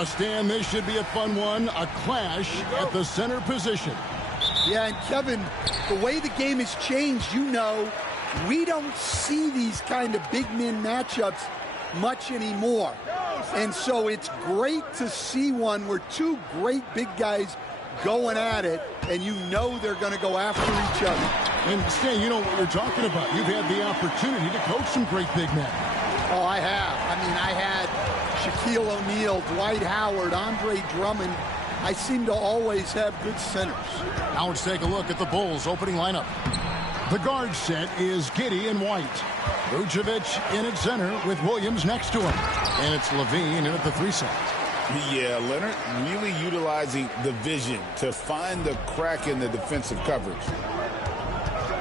Oh, Stan, this should be a fun one. A clash at the center position. Yeah, and Kevin, the way the game has changed, we don't see these kind of big men matchups much anymore. And so it's great to see one where two great big guys going at it, and they're going to go after each other. And Stan, you know what you're talking about. You've had the opportunity to coach some great big men. Oh, I have. I had Shaquille O'Neal, Dwight Howard, Andre Drummond. I seem to always have good centers. Now let's take a look at the Bulls' opening lineup. The guard set is Giddey and White. Vucevic in at center with Williams next to him. And it's Levine in at the 3 slot. Yeah, Leonard really utilizing the vision to find the crack in the defensive coverage.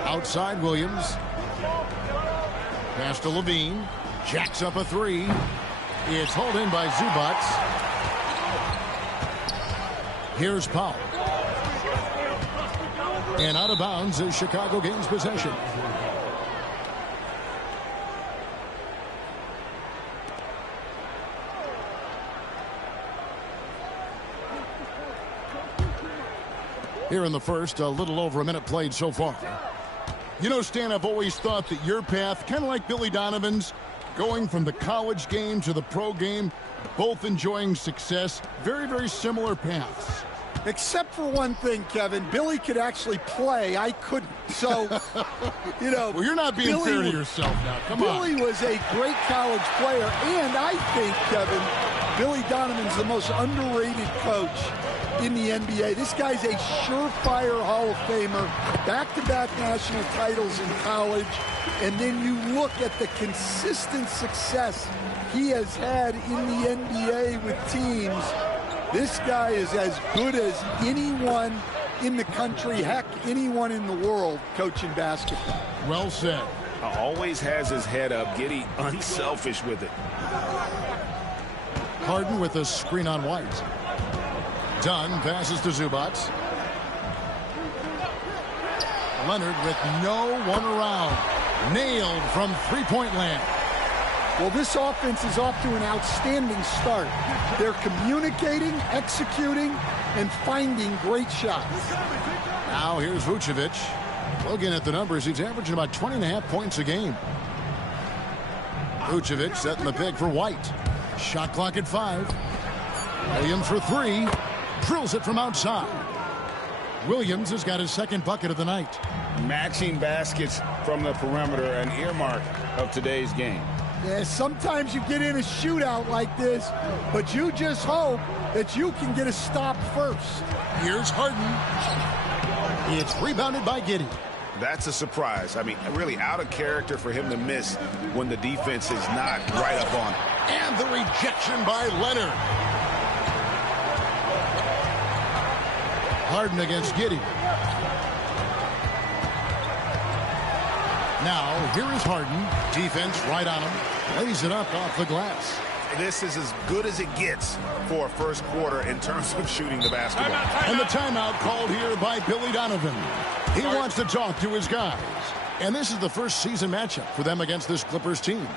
Outside Williams. Pass to Levine. Jacks up a 3. It's hauled in by Zubac. Here's Powell. And out of bounds as Chicago gains possession. Here in the first, a little over a minute played so far. You know, Stan, I've always thought that your path, kind of like Billy Donovan's, going from the college game to the pro game, both enjoying success, very, very similar paths. Except for one thing, Kevin. Billy could actually play. I couldn't. So, Well, you're not being fair to yourself now. Come on. Billy was a great college player. And I think, Kevin, Billy Donovan's the most underrated coach in the NBA. This guy's a surefire Hall of Famer. Back-to-back national titles in college. And then you look at the consistent success he has had in the NBA with teams. This guy is as good as anyone in the country, heck, anyone in the world coaching basketball. Well said. Always has his head up, Giddey unselfish with it. Harden with a screen on White. Dunn passes to Zubac. Leonard with no one around. Nailed from three-point land. Well, this offense is off to an outstanding start. They're communicating, executing, and finding great shots. Now here's Vucevic. Looking at the numbers, he's averaging about 20.5 points a game. Vucevic setting the pick for White. Shot clock at 5. Williams for 3. Drills it from outside. Williams has got his second bucket of the night. Matching baskets from the perimeter, an earmark of today's game. Yeah, sometimes you get in a shootout like this, but you just hope that you can get a stop first. Here's Harden. It's rebounded by Giddey. That's a surprise. I mean, really out of character for him to miss when the defense is not right up on him. And the rejection by Leonard. Harden against Giddey. Now, here is Harden. Defense right on him. Lays it up off the glass. This is as good as it gets for a first quarter in terms of shooting the basketball. And the timeout called here by Billy Donovan. He wants to talk to his guys. And this is the first season matchup for them against this Clippers team.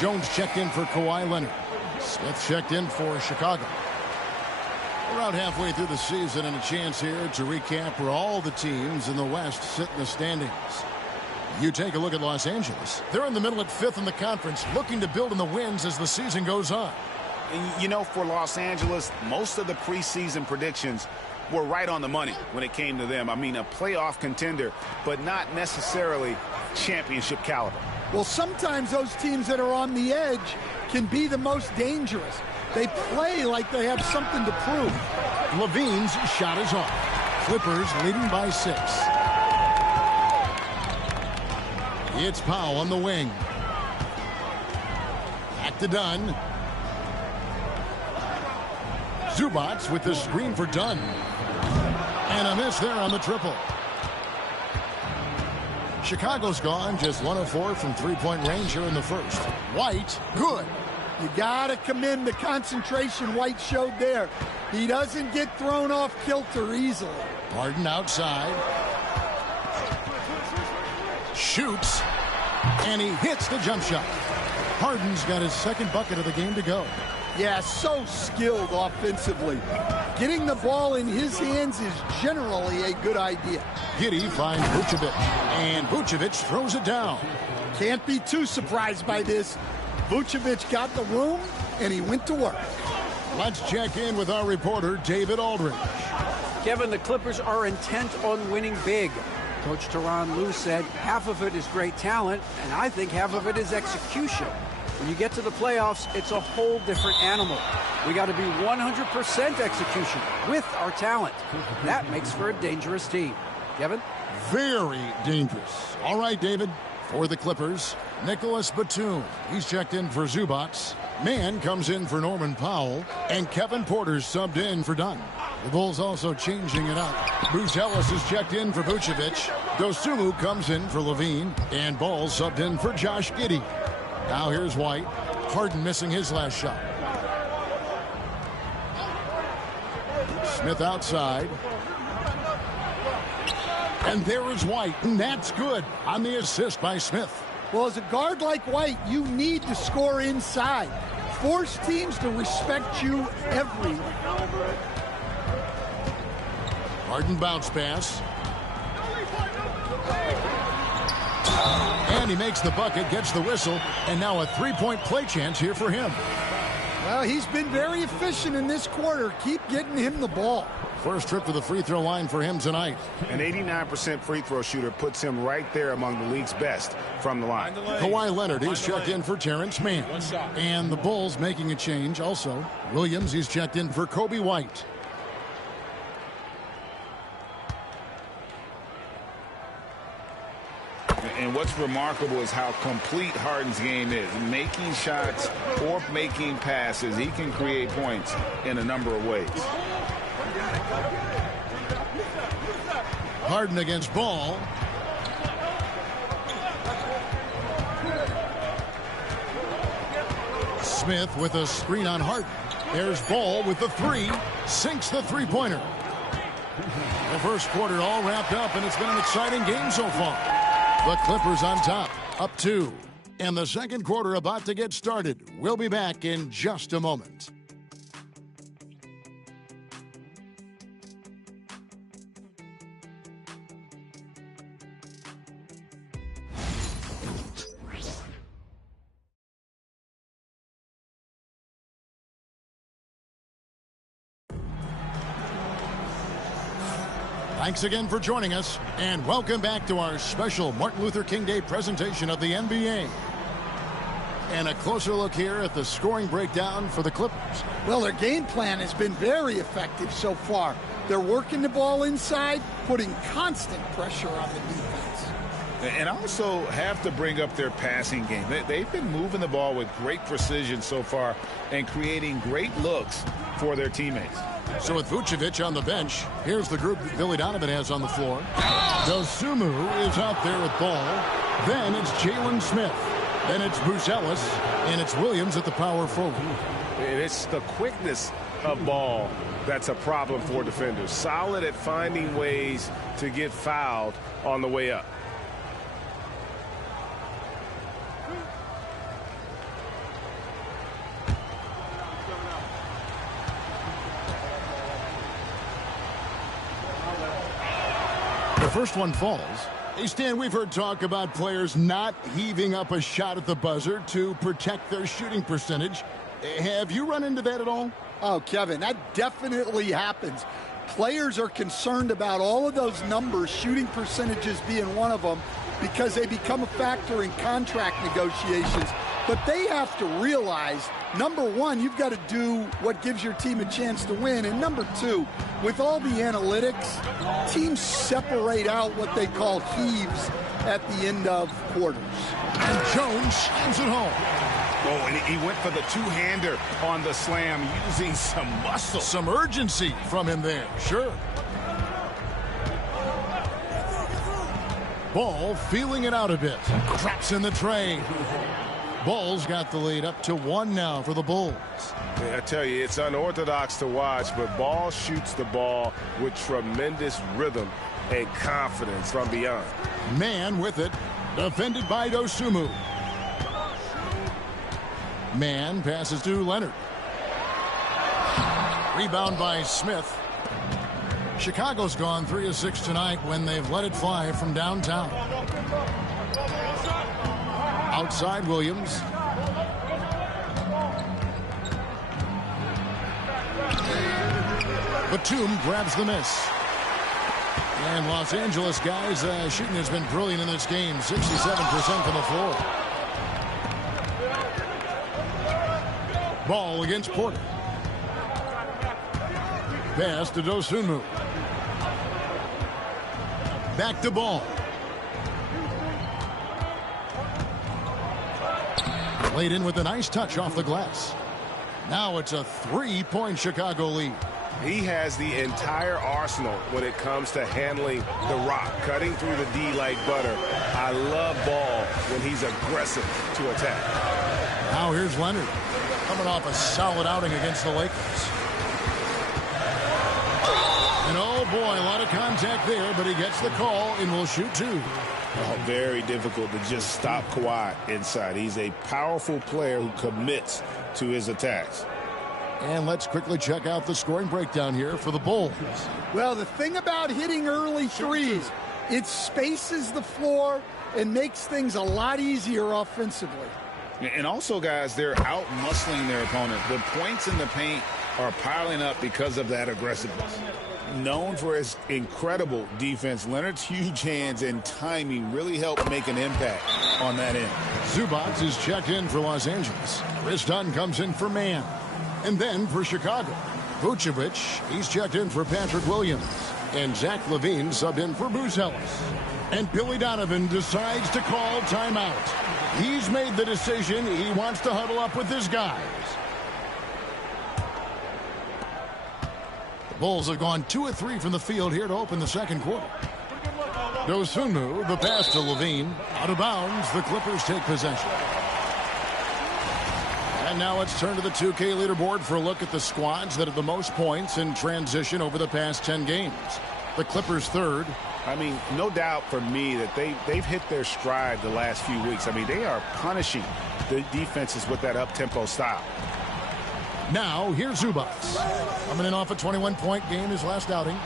Jones checked in for Kawhi Leonard. Smith checked in for Chicago. Around halfway through the season, and a chance here to recap where all the teams in the West sit in the standings. You take a look at Los Angeles. They're in the middle at 5th in the conference, looking to build in the wins as the season goes on. You know, for Los Angeles, most of the preseason predictions were right on the money when it came to them. I mean, a playoff contender, but not necessarily championship caliber. Well, sometimes those teams that are on the edge can be the most dangerous. They play like they have something to prove. Levine's shot is off. Clippers leading by 6. It's Powell on the wing. Back to Dunn. Zubac with the screen for Dunn. And a miss there on the triple. Chicago's gone just 1 of 4 from three-point range here in the first. White, good. You got to commend the concentration White showed there. He doesn't get thrown off kilter easily. Harden outside. Shoots. And he hits the jump shot. Harden's got his second bucket of the game to go. Yeah, so skilled offensively. Getting the ball in his hands is generally a good idea. Giddey finds Vucevic. And Vucevic throws it down. Can't be too surprised by this. Vucevic got the room, and he went to work. Let's check in with our reporter, David Aldridge. Kevin, the Clippers are intent on winning big. Coach Tyronn Lue said half of it is great talent, and I think half of it is execution. When you get to the playoffs, it's a whole different animal. We got to be 100% execution with our talent. That makes for a dangerous team. Kevin? Very dangerous. All right, David. For the Clippers, Nicholas Batum. He's checked in for Zubac. Mann comes in for Norman Powell. And Kevin Porter's subbed in for Dunn. The Bulls also changing it up. Bruce Ellis is checked in for Vucevic. Dosunmu comes in for Levine. And Ball subbed in for Josh Giddey. Now here's White. Harden missing his last shot. Smith outside. And there is White, and that's good on the assist by Smith. Well, as a guard like White, you need to score inside. Force teams to respect you everywhere. Harden bounce pass. And he makes the bucket, gets the whistle, and now a three-point play chance here for him. Well, he's been very efficient in this quarter. Keep getting him the ball. First trip to the free throw line for him tonight. An 89% free throw shooter puts him right there among the league's best from the line. Kawhi Leonard is checked in for Terrence Mann. And the Bulls making a change also. Williams, he's checked in for Kobe White. And what's remarkable is how complete Harden's game is. Making shots or making passes, he can create points in a number of ways. Harden against Ball. Smith with a screen on Harden. There's Ball with the three. Sinks the three-pointer. The first quarter all wrapped up, and it's been an exciting game so far. The Clippers on top, up 2. And the second quarter about to get started. We'll be back in just a moment. Thanks again for joining us, and welcome back to our special Martin Luther King Day presentation of the NBA. And a closer look here at the scoring breakdown for the Clippers. Well, their game plan has been very effective so far. They're working the ball inside, putting constant pressure on the defense. And also have to bring up their passing game. They've been moving the ball with great precision so far and creating great looks for their teammates. So with Vucevic on the bench, here's the group that Billy Donovan has on the floor. Dosunmu is out there with Ball. Then it's Jalen Smith. Then it's Bruce Ellis. And it's Williams at the power forward. It's the quickness of Ball that's a problem for defenders. Solid at finding ways to get fouled on the way up. first one falls. Hey, Stan, we've heard talk about players not heaving up a shot at the buzzer to protect their shooting percentage. Have you run into that at all? Oh, Kevin, that definitely happens. Players are concerned about all of those numbers, shooting percentages being one of them, because they become a factor in contract negotiations. But they have to realize, number one, you've got to do what gives your team a chance to win. And number two, with all the analytics, teams separate out what they call heaves at the end of quarters. And Jones slams it home. Oh, and he went for the two-hander on the slam, using some muscle. Some urgency from him there, sure. Ball feeling it out a bit. Traps in the tray. Ball's got the lead up to 1 now for the Bulls. I tell you, it's unorthodox to watch, but Ball shoots the ball with tremendous rhythm and confidence from beyond. Man with it, defended by Dosunmu. Man passes to Leonard. Rebound by Smith. Chicago's gone 3 of 6 tonight when they've let it fly from downtown. Outside Williams. Batum grabs the miss. And Los Angeles guys, shooting has been brilliant in this game. 67% from the floor. Ball against Porter. Pass to Dosunmu. Back to Ball. Laid in with a nice touch off the glass. Now it's a 3-point Chicago lead. He has the entire arsenal when it comes to handling the rock, cutting through the D like butter. I love Ball when he's aggressive to attack. Now here's Leonard, coming off a solid outing against the Lakers. And oh boy, a lot of contact there, but he gets the call and will shoot 2. Oh, very difficult to just stop Kawhi inside. He's a powerful player who commits to his attacks. And let's quickly check out the scoring breakdown here for the Bulls. Well, the thing about hitting early threes, it spaces the floor and makes things a lot easier offensively. And also, guys, they're out-muscling their opponent. The points in the paint are piling up because of that aggressiveness. Known for his incredible defense, Leonard's huge hands and timing really help make an impact on that end. Zubac is checked in for Los Angeles. Chris Dunn comes in for Man. And then for Chicago, Vucevic, he's checked in for Patrick Williams. And Zach LaVine subbed in for Bruce Ellis. And Billy Donovan decides to call timeout. He's made the decision. He wants to huddle up with his guys. The Bulls have gone 2 of 3 from the field here to open the second quarter. Dosunmu, the pass to LaVine. Out of bounds, the Clippers take possession. And now let's turn to the 2K leaderboard for a look at the squads that have the most points in transition over the past 10 games. The Clippers third. I mean, no doubt for me that they've hit their stride the last few weeks. I mean, they are punishing the defenses with that up-tempo style. Now, here's Zubac. Coming in off a 21-point game his last outing.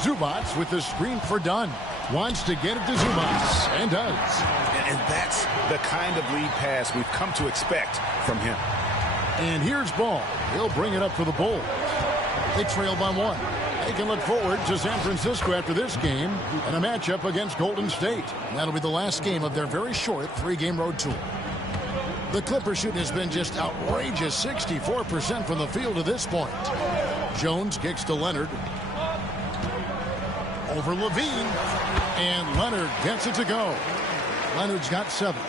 Zubac with the screen for Dunn. Wants to get it to Zubac, and does. And that's the kind of lead pass we've come to expect from him. And here's Ball. He'll bring it up for the Bulls. They trail by 1. They can look forward to San Francisco after this game and a matchup against Golden State. And that'll be the last game of their very short 3-game road tour. The Clippers shooting has been just outrageous, 64% from the field to this point. Jones kicks to Leonard. Over LaVine. And Leonard gets it to go. Leonard's got 7.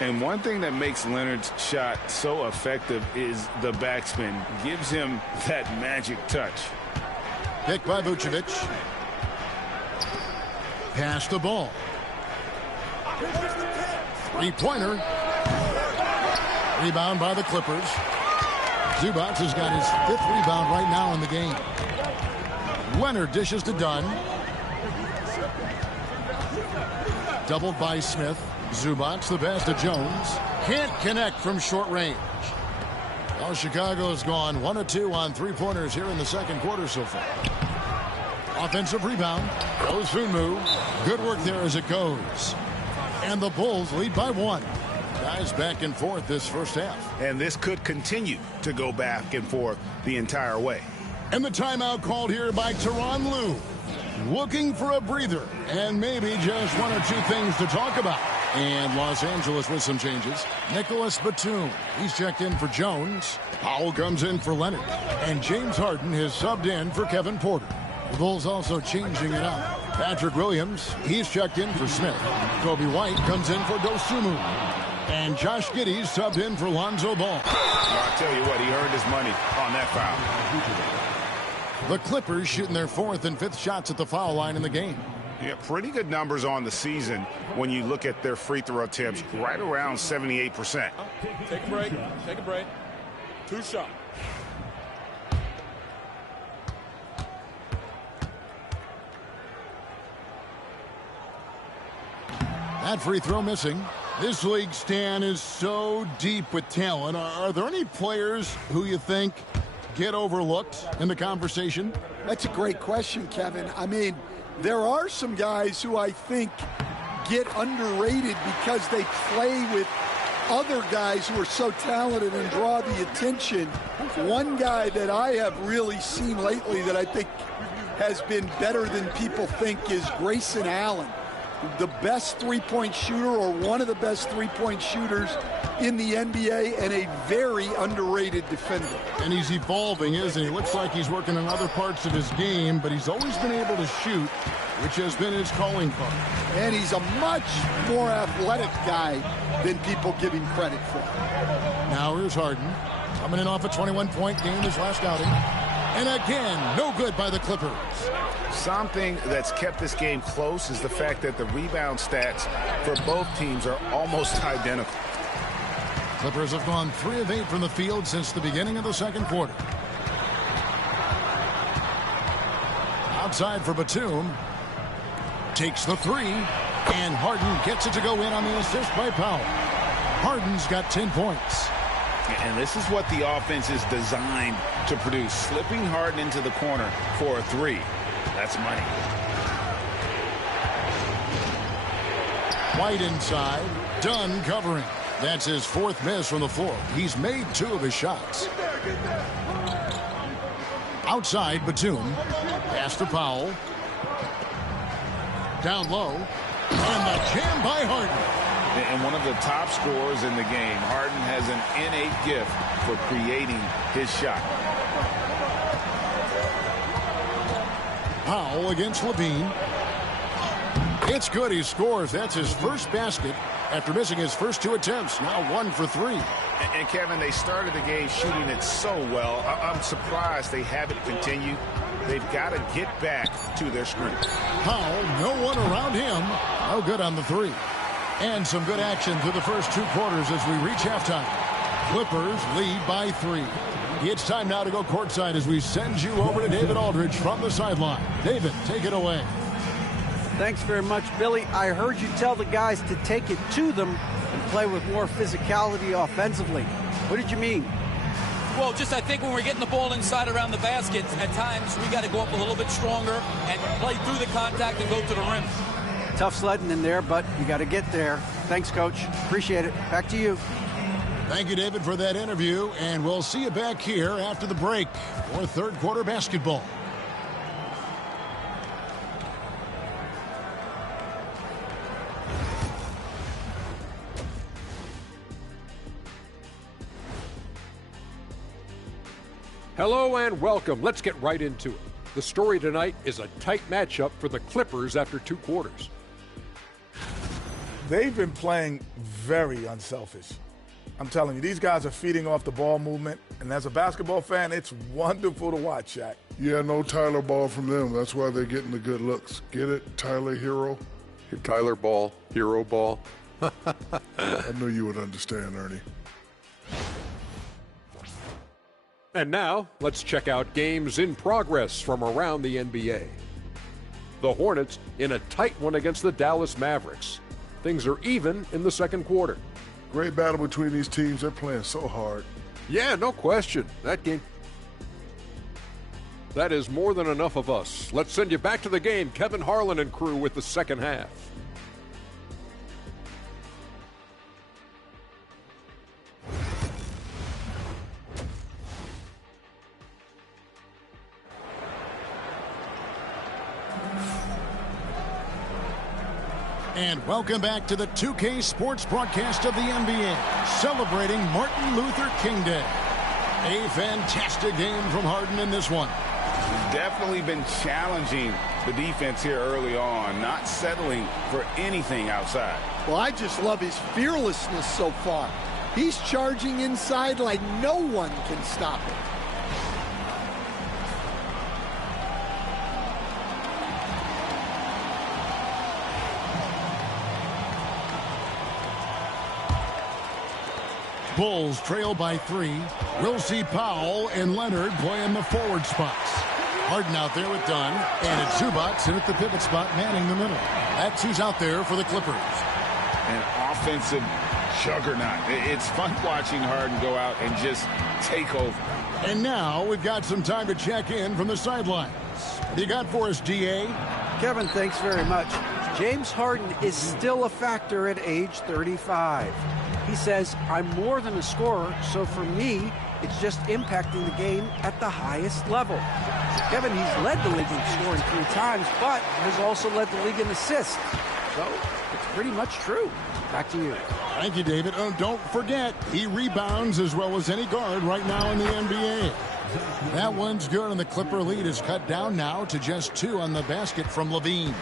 And one thing that makes Leonard's shot so effective is the backspin. Gives him that magic touch. Pick by Vucevic. Pass the ball. 3-pointer. Rebound by the Clippers. Zubac has got his 5th rebound right now in the game. Leonard dishes to Dunn. Doubled by Smith. Zubac the pass to Jones. Can't connect from short range. Well, Chicago's gone 1 of 2 on 3-pointers here in the second quarter so far. Offensive rebound. Goes Funmu. Good work there as it goes. And the Bulls lead by 1. Guys back and forth this first half. And this could continue to go back and forth the entire way. And the timeout called here by Tyronn Lue. Looking for a breather and maybe just 1 or 2 things to talk about. And Los Angeles with some changes. Nicholas Batum. He's checked in for Jones. Powell comes in for Leonard. And James Harden has subbed in for Kevin Porter. The Bulls also changing it up. Patrick Williams, he's checked in for Smith. Kobe White comes in for Dosunmu. And Josh Giddey subbed in for Lonzo Ball. I'll tell you what, he earned his money on that foul. The Clippers shooting their 4th and 5th shots at the foul line in the game. Yeah, pretty good numbers on the season when you look at their free throw attempts, right around 78%. Take a break. Take a break. 2 shots. That free throw missing. This league, Stan, is so deep with talent. Are there any players who you think get overlooked in the conversation? That's a great question, Kevin. I mean, there are some guys who I think get underrated because they play with other guys who are so talented and draw the attention. One guy that I have really seen lately that I think has been better than people think is Grayson Allen. The best three-point shooter, or one of the best three-point shooters in the NBA, and a very underrated defender. And he's evolving, isn't he? Looks like he's working on other parts of his game, but he's always been able to shoot, which has been his calling card. And he's a much more athletic guy than people give him credit for. Now here's Harden, coming in off a 21-point game his last outing. And again, no good by the Clippers. Something that's kept this game close is the fact that the rebound stats for both teams are almost identical. Clippers have gone 3 of 8 from the field since the beginning of the second quarter. Outside for Batum. Takes the 3. And Harden gets it to go in on the assist by Powell. Harden's got 10 points. And this is what the offense is designed to produce. Slipping Harden into the corner for a 3. That's money. White inside. Dunn covering. That's his 4th miss from the floor. He's made 2 of his shots. Outside, Batum. Pass to Powell. Down low. And the jam by Harden. And one of the top scorers in the game. Harden has an innate gift for creating his shot. Powell against Levine. It's good. He scores. That's his first basket after missing his first 2 attempts. Now 1 for 3. And Kevin, they started the game shooting it so well. I'm surprised they haven't continued. They've got to get back to their screen. Powell, no one around him. No good on the 3. And some good action through the first 2 quarters as we reach halftime. Clippers lead by 3. It's time now to go courtside as we send you over to David Aldridge from the sideline. David, take it away. Thanks very much, Billy. I heard you tell the guys to take it to them and play with more physicality offensively. What did you mean? Well, just I think when we're getting the ball inside around the basket, at times we got to go up a little bit stronger and play through the contact and go to the rim. Tough sledding in there, but you got to get there. Thanks, Coach. Appreciate it. Back to you. Thank you, David, for that interview, and we'll see you back here after the break for 3rd quarter basketball. Hello and welcome. Let's get right into it. The story tonight is a tight matchup for the Clippers after 2 quarters. They've been playing very unselfish. I'm telling you, these guys are feeding off the ball movement, and as a basketball fan, it's wonderful to watch, Shaq. Yeah, no Tyler ball from them. That's why they're getting the good looks. Get it, Tyler Hero? Tyler ball, hero ball. I knew you would understand, Ernie. And now, let's check out games in progress from around the NBA. The Hornets in a tight one against the Dallas Mavericks. Things are even in the second quarter. Great battle between these teams. They're playing so hard. Yeah, no question. The that is more than enough of us. Let's send you back to the game. Kevin Harlan and crew with the second half. And welcome back to the 2K Sports broadcast of the NBA, celebrating Martin Luther King Day. A fantastic game from Harden in this one. He's definitely been challenging the defense here early on, not settling for anything outside. Well, I just love his fearlessness so far. He's charging inside like no one can stop it. Bulls trail by 3. We'll see Powell and Leonard playing the forward spots. Harden out there with Dunn, and it's Zubac in at the pivot spot, manning the middle. That's who's out there for the Clippers. An offensive juggernaut. It's fun watching Harden go out and just take over. And now we've got some time to check in from the sidelines. What do you got for us, DA? Kevin, thanks very much. James Harden is still a factor at age 35. He says, I'm more than a scorer, so for me, it's just impacting the game at the highest level. Kevin, he's led the league in scoring 3 times, but has also led the league in assists. So it's pretty much true. Back to you. Thank you, David. Oh, don't forget, he rebounds as well as any guard right now in the NBA. That one's good, and the Clipper lead is cut down now to just 2 on the basket from Levine.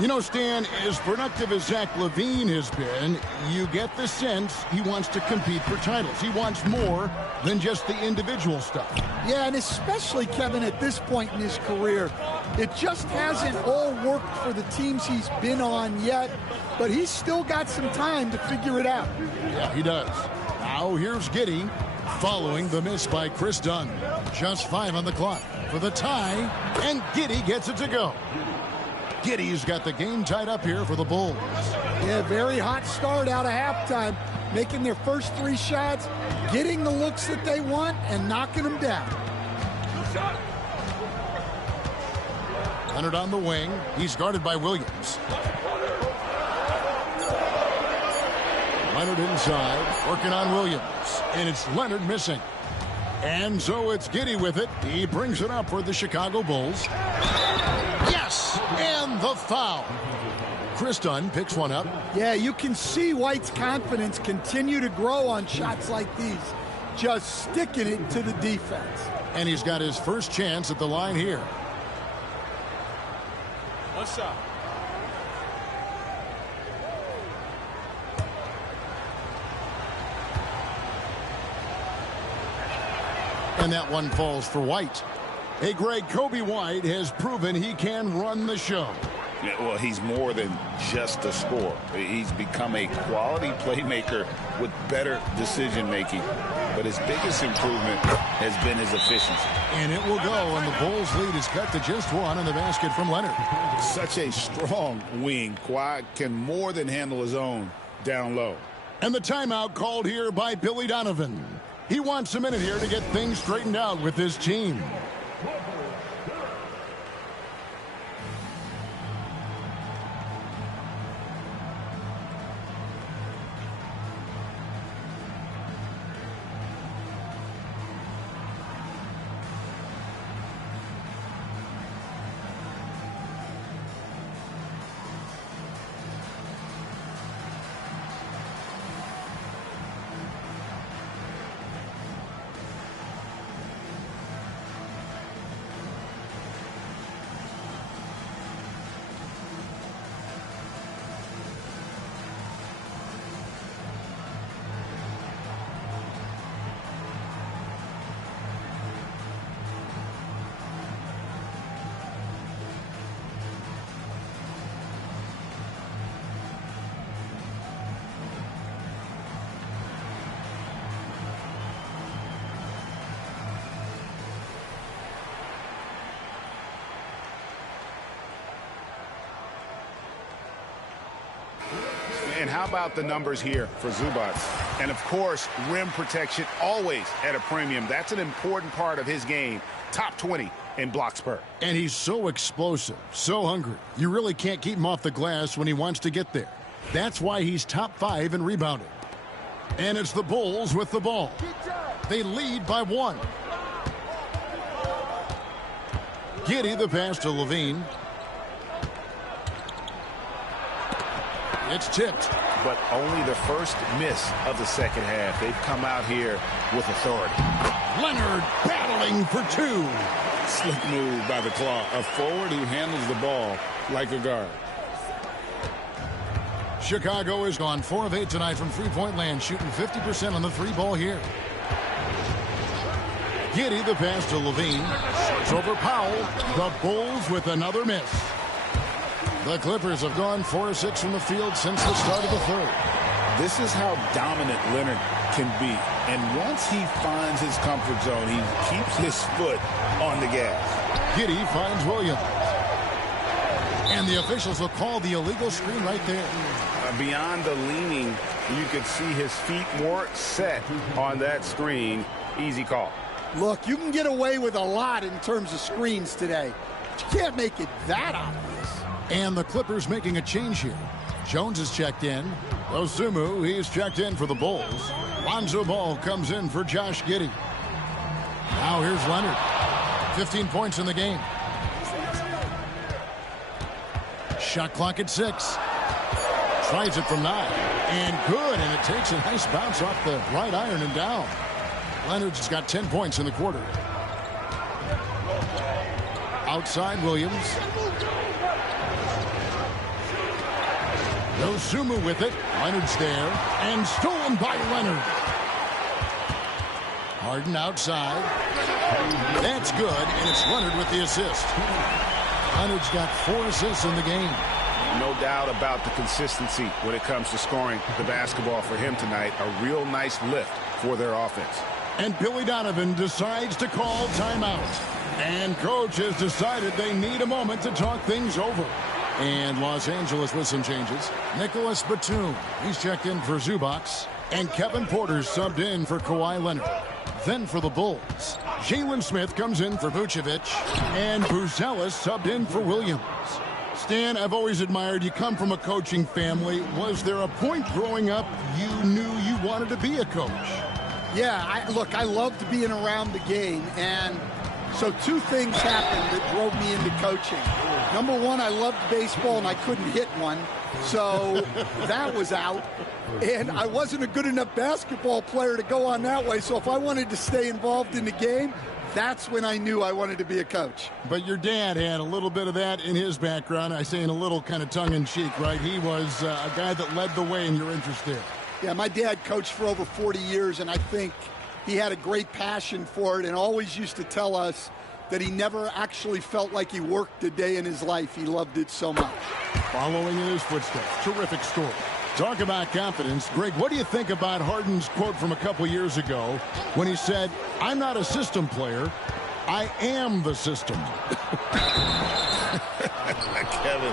You know, Stan, as productive as Zach LaVine has been, you get the sense he wants to compete for titles. He wants more than just the individual stuff. Yeah, and especially, Kevin, at this point in his career, it just hasn't all worked for the teams he's been on yet, but he's still got some time to figure it out. Yeah, he does. Now here's Giddey following the miss by Chris Dunn. Just 5 on the clock for the tie, and Giddey gets it to go. Giddey's got the game tied up here for the Bulls. Yeah, very hot start out of halftime, making their first 3 shots, getting the looks that they want, and knocking them down. Leonard on the wing. He's guarded by Williams. Leonard inside, working on Williams. And it's Leonard missing. And so it's Giddey with it. He brings it up for the Chicago Bulls. Yes! And the foul. Chris Dunn picks one up. Yeah, you can see White's confidence continue to grow on shots like these. Just sticking it to the defense. And he's got his first chance at the line here. One shot. And that one falls for White. Hey, Greg, Kobe White has proven he can run the show. Yeah, well, he's more than just a scorer. He's become a quality playmaker with better decision-making. But his biggest improvement has been his efficiency. And it will go, and the Bulls' lead is cut to just 1 on the basket from Leonard. Such a strong wing. Kawhi can more than handle his own down low. And the timeout called here by Billy Donovan. He wants a minute here to get things straightened out with his team. And how about the numbers here for Zubac? And, of course, rim protection always at a premium. That's an important part of his game. Top 20 in block spurt. And he's so explosive, so hungry. You really can't keep him off the glass when he wants to get there. That's why he's top 5 in rebounding. And it's the Bulls with the ball. They lead by 1. Giddey the pass to Levine. It's tipped. But only the first miss of the second half. They've come out here with authority. Leonard battling for 2. Slick move by the Claw. A forward who handles the ball like a guard. Chicago has gone 4 of 8 tonight from three-point land, shooting 50% on the 3-ball here. Giddey the pass to Levine. It's over Powell. The Bulls with another miss. The Clippers have gone 4 of 6 from the field since the start of the third. This is how dominant Leonard can be. And once he finds his comfort zone, he keeps his foot on the gas. Giddey finds Williams. And the officials will call the illegal screen right there. Beyond the leaning, you could see his feet more set on that screen. Easy call. Look, you can get away with a lot in terms of screens today. But you can't make it that obvious. And the Clippers making a change here. Jones is checked in. Osumu, he's checked in for the Bulls. Lonzo Ball comes in for Josh Giddey. Now here's Leonard. 15 points in the game. Shot clock at 6. Tries it from 9. And good. And it takes a nice bounce off the right iron and down. Leonard's got 10 points in the quarter. Outside Williams. Osumu with it. Leonard's there. And stolen by Leonard. Harden outside. That's good. And it's Leonard with the assist. Leonard's got 4 assists in the game. No doubt about the consistency when it comes to scoring the basketball for him tonight. A real nice lift for their offense. And Billy Donovan decides to call timeout. And coach has decided they need a moment to talk things over. And Los Angeles with some changes. Nicholas Batum, he's checked in for Zubac. And Kevin Porter subbed in for Kawhi Leonard. Then for the Bulls, Jalen Smith comes in for Vucevic. And Buzelis subbed in for Williams. Stan, I've always admired you come from a coaching family. Was there a point growing up you knew you wanted to be a coach? Yeah, look, I loved being around the game. And so 2 things happened that drove me into coaching. Number 1, I loved baseball and I couldn't hit one. So that was out. And I wasn't a good enough basketball player to go on that way. So if I wanted to stay involved in the game, that's when I knew I wanted to be a coach. But your dad had a little bit of that in his background. I say in a little kind of tongue-in-cheek, right? He was a guy that led the way in your interest there. Yeah, my dad coached for over 40 years, and I think he had a great passion for it and always used to tell us that he never actually felt like he worked a day in his life. He loved it so much. Following in his footsteps. Terrific story. Talk about confidence. Greg, what do you think about Harden's quote from a couple years ago when he said, "I'm not a system player, I am the system"? Kevin,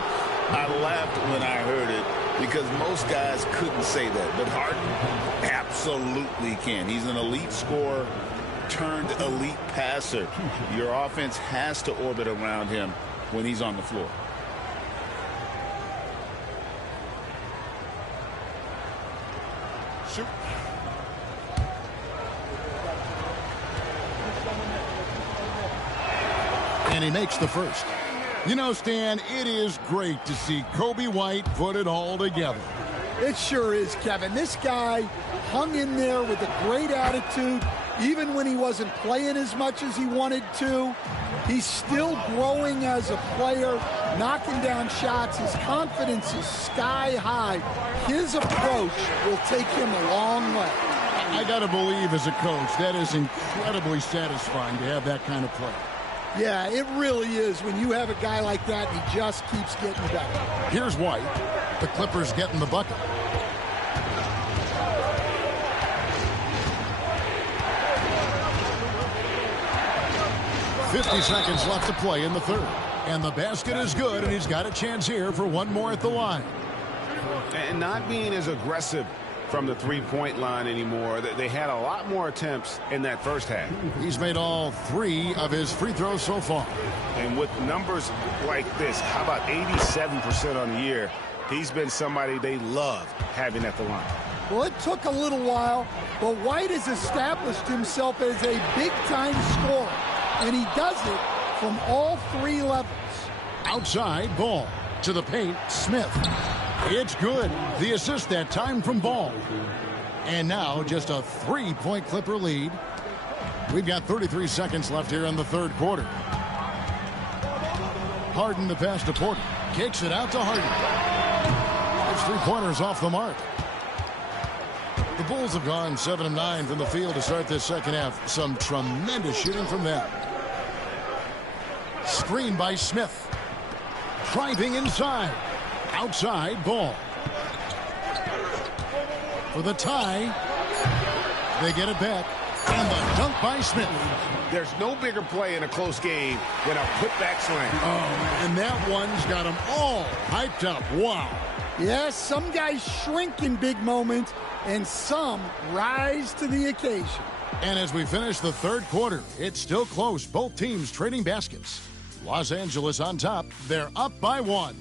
I laughed when I heard it because most guys couldn't say that. But Harden absolutely can. He's an elite scorer turned elite passer. Your offense has to orbit around him when he's on the floor. Shoot. And he makes the first. You know, Stan, it is great to see Kobe White put it all together. It sure is, Kevin. This guy hung in there with a great attitude. Even when he wasn't playing as much as he wanted to, he's still growing as a player, knocking down shots. His confidence is sky high. His approach will take him a long way. I got to believe as a coach, that is incredibly satisfying to have that kind of play. Yeah, it really is. When you have a guy like that, he just keeps getting better. Here's White. The Clippers getting the bucket. .50 seconds left to play in the third. And the basket is good, and he's got a chance here for one more at the line. And not being as aggressive from the three-point line anymore. They had a lot more attempts in that first half. He's made all 3 of his free throws so far. And with numbers like this, how about 87% on the year? He's been somebody they love having at the line. Well, it took a little while, but White has established himself as a big-time scorer, and he does it from all 3 levels. Outside, Ball. To the paint, Smith. It's good. The assist that time from Ball. And now just a 3-point Clipper lead. We've got 33 seconds left here in the third quarter. Harden the pass to Porter. Kicks it out to Harden. It's 3-pointers off the mark. The Bulls have gone 7 of 9 from the field to start this second half. Some tremendous shooting from them. Screen by Smith. Driving inside. Outside, Ball. For the tie. They get it back. And the dunk by Smith. There's no bigger play in a close game than a putback slam. Oh, and that one's got them all hyped up. Wow. Yes, some guys shrink in big moments, and some rise to the occasion. And as we finish the third quarter, it's still close. Both teams trading baskets. Los Angeles on top. They're up by 1.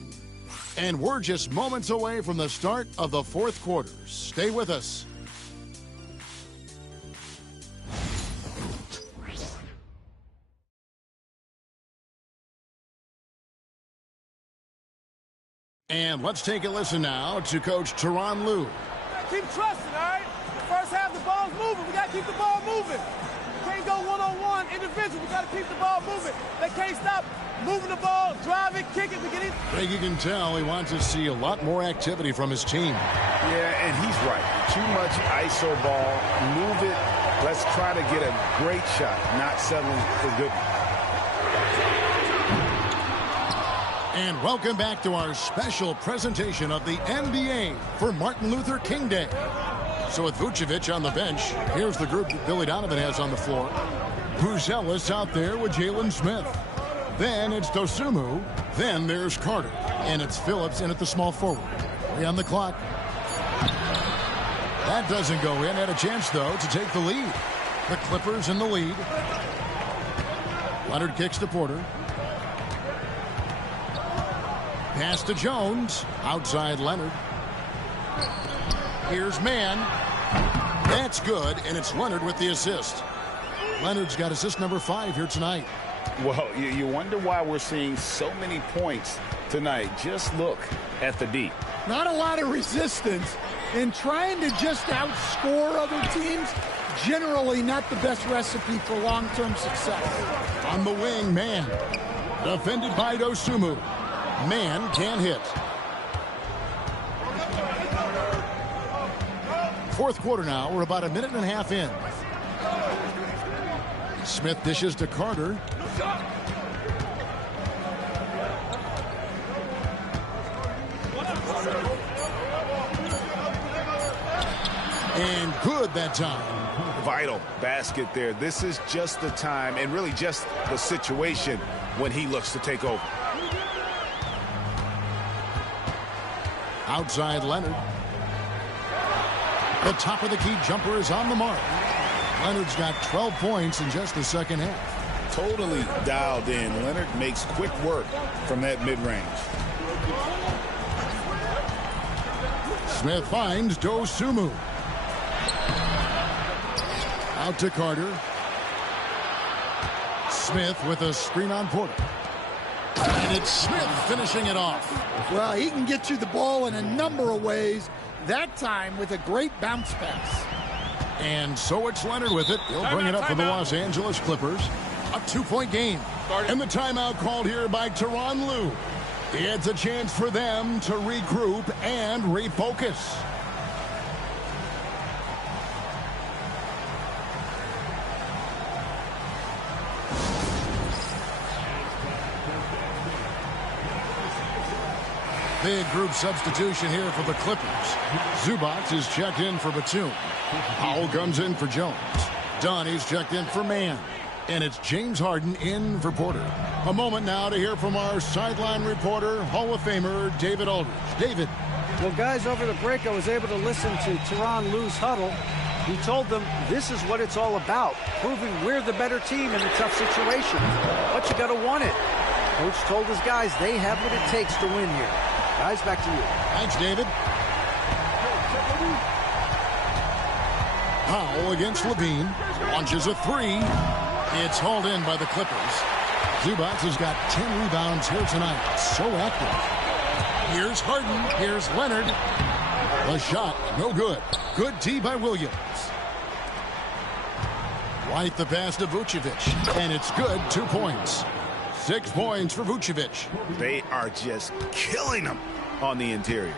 And we're just moments away from the start of the fourth quarter. Stay with us. And let's take a listen now to Coach Tyronn Lue. Keep trusting, all right? First half, the ball's moving. We got to keep the ball moving. We can't go one-on-one individual. We got to keep the ball moving. They can't stop moving the ball, drive it, kick it. We get it. Greg, you can tell he wants to see a lot more activity from his team. Yeah, and he's right. Too much ISO ball. Move it. Let's try to get a great shot, not settling for good. And welcome back to our special presentation of the NBA for Martin Luther King Day. So with Vucevic on the bench, here's the group that Billy Donovan has on the floor. Buzelis out there with Jalen Smith. Then it's Dosunmu. Then there's Carter. And it's Phillips in at the small forward. 3 on the clock. That doesn't go in. Had a chance, though, to take the lead. The Clippers in the lead. Leonard kicks to Porter. Pass to Jones. Outside Leonard. Here's Mann. That's good, and it's Leonard with the assist. Leonard's got assist number 5 here tonight. Well, you wonder why we're seeing so many points tonight. Just look at the D. Not a lot of resistance, and trying to just outscore other teams, generally not the best recipe for long-term success. On the wing, Mann. Defended by Dosunmu. Mann can't hit. Fourth quarter now. We're about a minute and a half in. Smith dishes to Carter. And good that time. Vital basket there. This is just the time and really just the situation when he looks to take over. Outside Leonard. The top of the key jumper is on the mark. Leonard's got 12 points in just the second half. Totally dialed in. Leonard makes quick work from that mid-range. Smith finds Dosunmu. Out to Carter. Smith with a screen on Porter. And it's Smith finishing it off. Well, he can get you the ball in a number of ways. That time with a great bounce pass. And so it's Leonard with it. He'll bring it up for the Los Angeles Clippers. A 2-point game. And the timeout called here by Tyronn Lue. It's a chance for them to regroup and refocus. Big group substitution here for the Clippers. Zubac is checked in for Batum. Powell comes in for Jones. Donnie's checked in for Mann. And it's James Harden in for Porter. A moment now to hear from our sideline reporter, Hall of Famer David Aldridge. David. Well, guys, over the break, I was able to listen to Tyronn Lue's huddle. He told them this is what it's all about, proving we're the better team in a tough situation. But you got to want it. Coach told his guys they have what it takes to win here. Guys, back to you. Thanks, David. Powell against Levine. Launches a three. It's hauled in by the Clippers. Zubac has got 10 rebounds here tonight. So active. Here's Harden. Here's Leonard. The shot, no good. Good D by Williams. White the pass to Vucevic. And it's good, 2 points. 6 points for Vucevic. They are just killing them on the interior.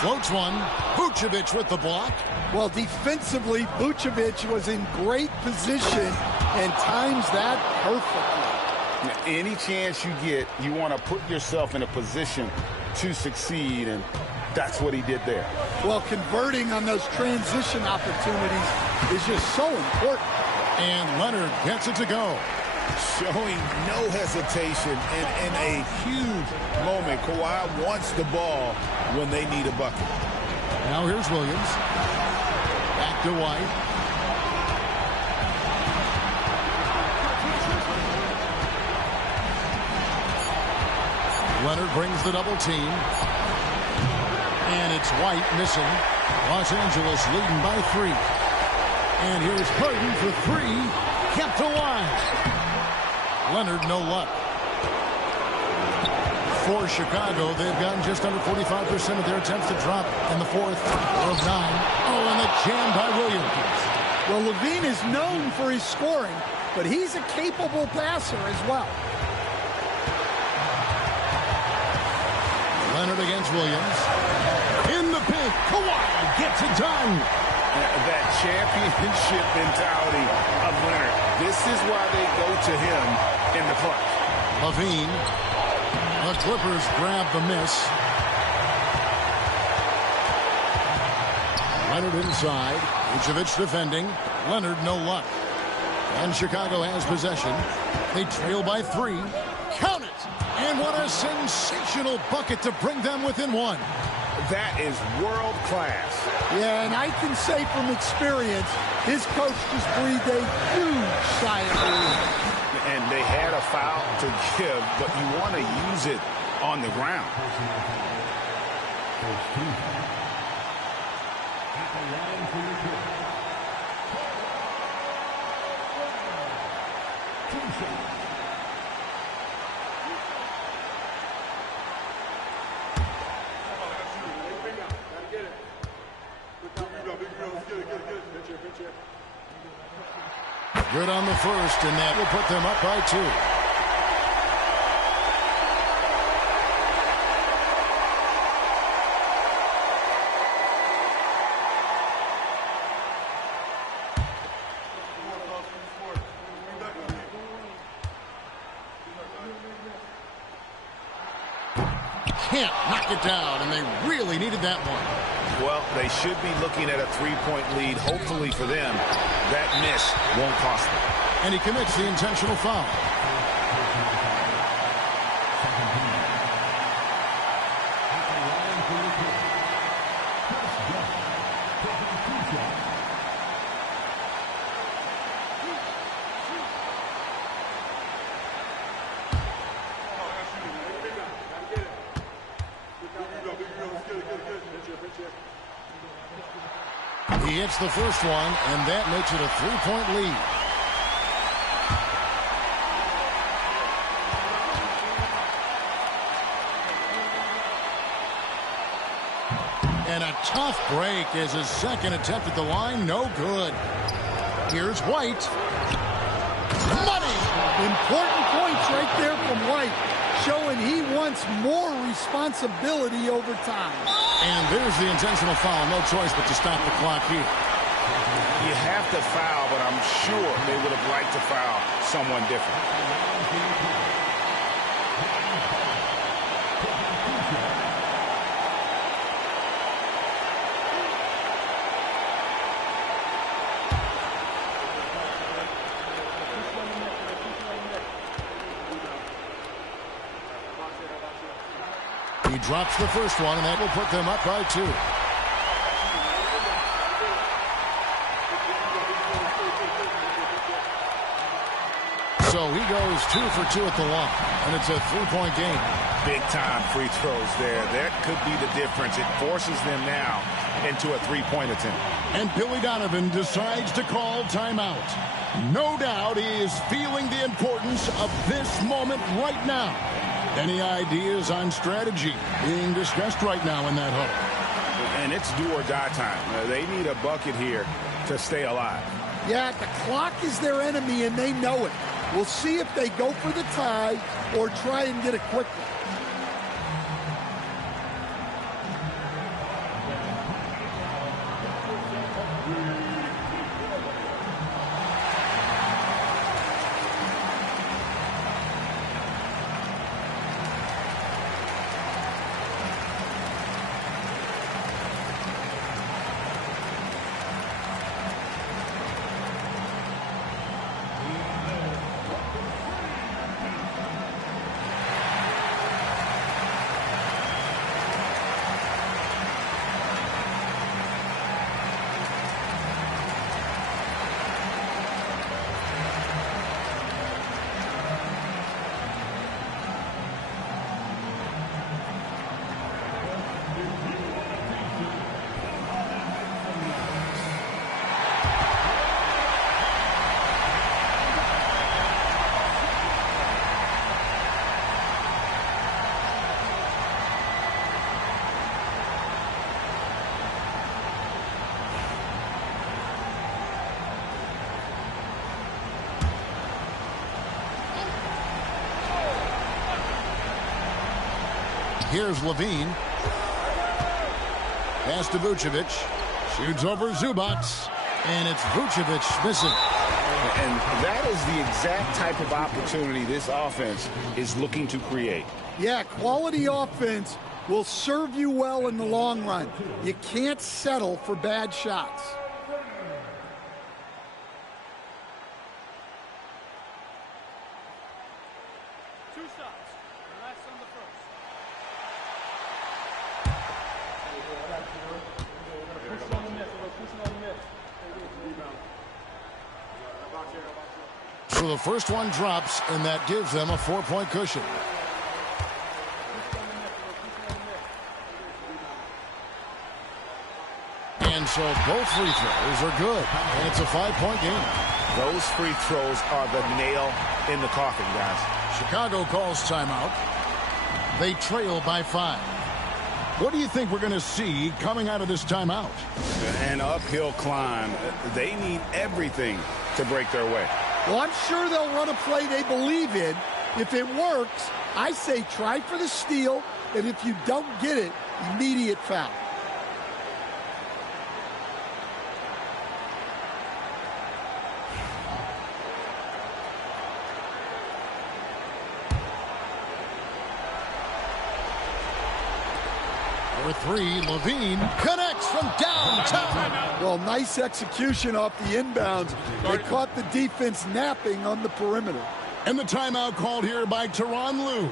Floats one. Vucevic with the block. Well, defensively, Vucevic was in great position and times that perfectly. Now, any chance you get, you want to put yourself in a position to succeed, and that's what he did there. Well, converting on those transition opportunities is just so important. And Leonard gets it to go. Showing no hesitation and in a huge moment. Kawhi wants the ball when they need a bucket. Now here's Williams. Back to White. Leonard brings the double team. And it's White missing. Los Angeles leading by 3. And here's Harden for 3. Kept alive. Leonard, no luck. For Chicago, they've gotten just under 45% of their attempts to drop in the 4th of 9. Oh, and the jam by Williams. Well, Levine is known for his scoring, but he's a capable passer as well. Leonard against Williams. In the paint, Kawhi gets it done. That championship mentality of Leonard. This is why they go to him in the clutch. Levine. The Clippers grab the miss. Leonard inside. Vucevic defending. Leonard no luck. And Chicago has possession. They trail by 3. Count it! And what a sensational bucket to bring them within 1. That is world class. Yeah, and I can say from experience, his coach just breathed a huge sigh of relief. And they had a foul to give, but you want to use it on the ground. Good on the first, and that will put them up by 2. Can't knock it down, and they really needed that one. Well, they should be looking at a 3-point lead. Hopefully for them, that miss won't cost them. And he commits the intentional foul. He hits the first one, and that makes it a 3-point lead. And a tough break as his second attempt at the line, no good. Here's White. Money! Important points right there from White, showing he wants more responsibility over time. And there's the intentional foul. No choice but to stop the clock here. You have to foul, but I'm sure they would have liked to foul someone different. He drops the first one, and that will put them up by 2. So he goes 2 for 2 at the line, and it's a 3-point game. Big-time free throws there. That could be the difference. It forces them now into a 3-point attempt. And Billy Donovan decides to call timeout. No doubt he is feeling the importance of this moment right now. Any ideas on strategy being discussed right now in that huddle? And it's do or die time. They need a bucket here to stay alive. Yeah, the clock is their enemy, and they know it. We'll see if they go for the tie or try and get it quickly. Here's Levine. Pass to Vucevic. Shoots over Zubac. And it's Vucevic missing. And that is the exact type of opportunity this offense is looking to create. Yeah, quality offense will serve you well in the long run. You can't settle for bad shots. So the first one drops, and that gives them a 4-point cushion. And so both free throws are good, and it's a 5-point game. Those free throws are the nail in the coffin, guys. Chicago calls timeout. They trail by 5. What do you think we're going to see coming out of this timeout? An uphill climb. They need everything to break their way. Well, I'm sure they'll run a play they believe in. If it works, I say try for the steal, and if you don't get it, immediate foul. For 3, Levine connects from downtown. Well, nice execution off the inbounds. They caught the defense napping on the perimeter. And the timeout called here by Tyronn Lue.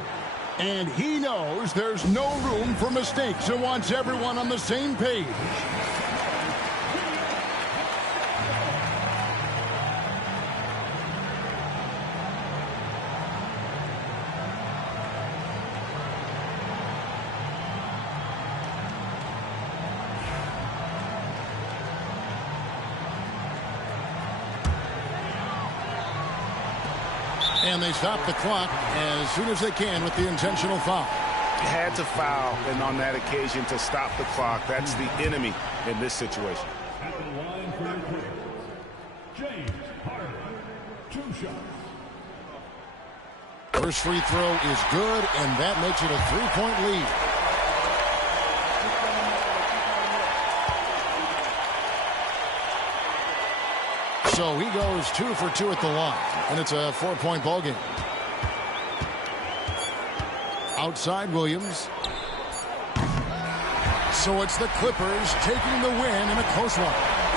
And he knows there's no room for mistakes and wants everyone on the same page. And they stop the clock as soon as they can with the intentional foul. Had to foul, and on that occasion to stop the clock. That's the enemy in this situation. At the line for the Clippers, James Harden, 2 shots. First free throw is good, and that makes it a 3-point lead. So he goes 2 for 2 at the line, and it's a 4-point ball game. Outside Williams. So it's the Clippers taking the win in a close one.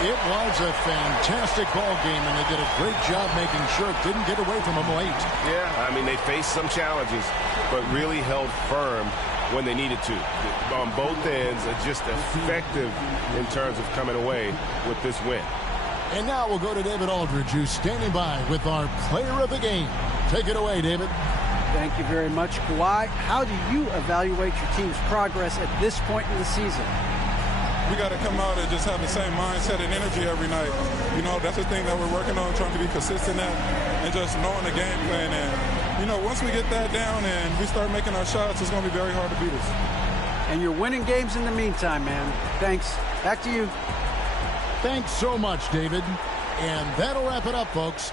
It was a fantastic ball game, and they did a great job making sure it didn't get away from them late. Yeah, I mean, they faced some challenges, but really held firm when they needed to. On both ends, are just effective in terms of coming away with this win. And now we'll go to David Aldridge, who's standing by with our player of the game. Take it away, David. Thank you very much, Kawhi. How do you evaluate your team's progress at this point in the season? We got to come out and just have the same mindset and energy every night. You know, that's the thing that we're working on, trying to be consistent at, and just knowing the game plan. And, you know, once we get that down and we start making our shots, it's going to be very hard to beat us. And you're winning games in the meantime, man. Thanks. Back to you. Thanks so much, David. And that'll wrap it up, folks.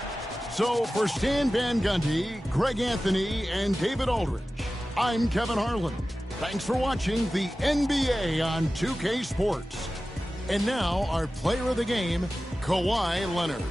So for Stan Van Gundy, Greg Anthony, and David Aldridge, I'm Kevin Harlan. Thanks for watching the NBA on 2K Sports. And now our player of the game, Kawhi Leonard.